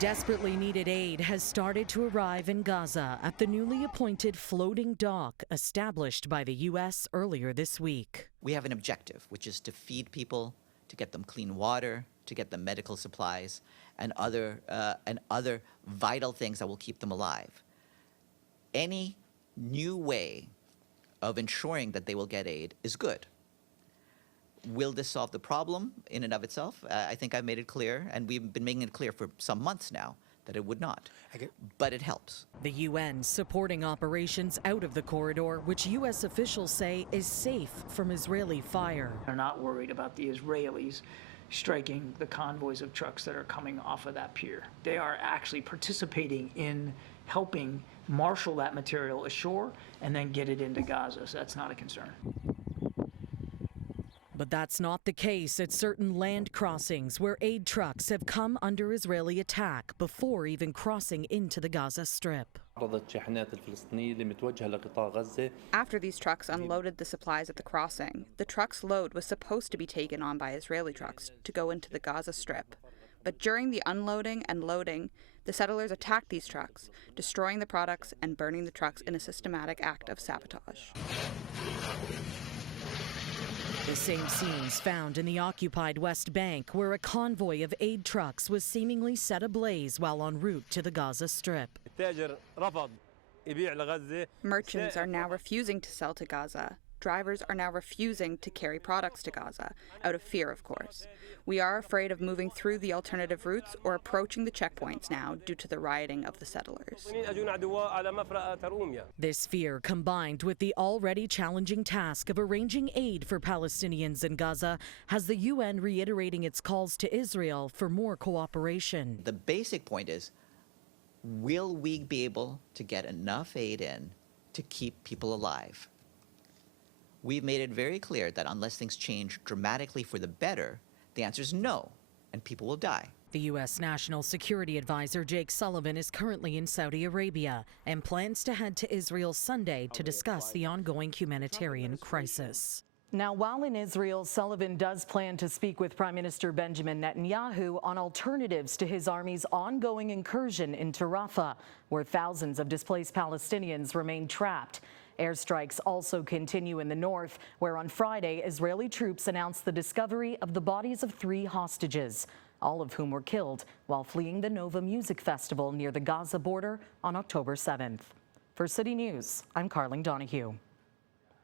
Desperately needed aid has started to arrive in Gaza at the newly appointed floating dock established by the U.S. earlier this week. We have an objective, which is to feed people, to get them clean water, to get them medical supplies, and other vital things that will keep them alive. Any new way of ensuring that they will get aid is good. Will this solve the problem in and of itself? I think I've made it clear, and we've been making it clear for some months now, that it would not. But it helps. The UN supporting operations out of the corridor, which U.S. officials say is safe from Israeli fire. They're not worried about the Israelis striking the convoys of trucks that are coming off of that pier. They are actually participating in helping marshal that material ashore and then get it into Gaza, so that's not a concern. But that's not the case at certain land crossings where aid trucks have come under Israeli attack before even crossing into the Gaza Strip. After these trucks unloaded the supplies at the crossing, the truck's load was supposed to be taken on by Israeli trucks to go into the Gaza Strip. But during the unloading and loading, the settlers attacked these trucks, destroying the products and burning the trucks in a systematic act of sabotage. The same scenes found in the occupied West Bank, where a convoy of aid trucks was seemingly set ablaze while en route to the Gaza Strip. Merchants are now refusing to sell to Gaza. Drivers are now refusing to carry products to Gaza, out of fear, of course. We are afraid of moving through the alternative routes or approaching the checkpoints now due to the rioting of the settlers. This fear, combined with the already challenging task of arranging aid for Palestinians in Gaza, has the UN reiterating its calls to Israel for more cooperation. The basic point is, will we be able to get enough aid in to keep people alive? We've made it very clear that unless things change dramatically for the better, the answer is no, and people will die. The U.S. National Security Advisor Jake Sullivan is currently in Saudi Arabia and plans to head to Israel Sunday to discuss the ongoing humanitarian crisis. Now, while in Israel, Sullivan does plan to speak with Prime Minister Benjamin Netanyahu on alternatives to his army's ongoing incursion into Rafah, where thousands of displaced Palestinians remain trapped. Airstrikes also continue in the north, where on Friday, Israeli troops announced the discovery of the bodies of 3 hostages, all of whom were killed while fleeing the Nova Music Festival near the Gaza border on October 7th. For City News, I'm Karling Donoghue.